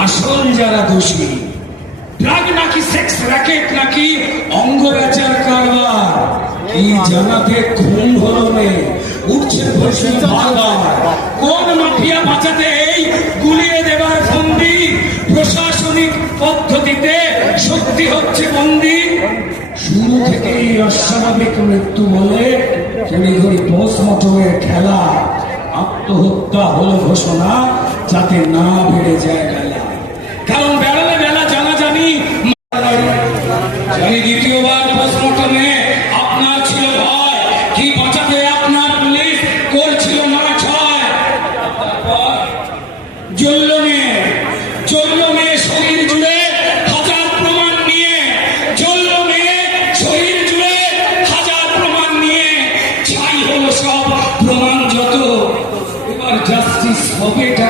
আসল যারা দোষী, ড্রাগ নাকি সেক্স র্যাকেট নাকি অঙ্গ বেচার কারবার, কি জানাতে খুন হলো মেয়ে উঠছে প্রশ্ন বারবার। কোন মাফিয়া বাঁচাতে এই গুলিয়ে দেবার ফন্দি, প্রশাসনিক পদ্ধতিতে শক্তি হচ্ছে বন্দী। শুরু থেকেই অস্বাভাবিক মৃত্যু বলে তড়িঘড়ি পোস্টমর্টমের খেলা, আত্মহত্যা হলো ঘোষণা যাতে না বেড়ে যায় বেলা। কারণ বেড়ালে বেলা জানাজানি জানি। দ্বিতীয়বার পোস্টমর্টমে আপনার ছিল ভয়, কি বাঁচাতে আপনার পুলিশ করছিল না ছয়। তারপর জ্বলল মেয়ে শরীর জুড়ে হাজার প্রমাণ নিয়ে, জ্বলল মেয়ে শরীর জুড়ে হাজার প্রমাণ নিয়ে, ছাই হলো সব প্রমাণ যত। এবার জাস্টিস হবে।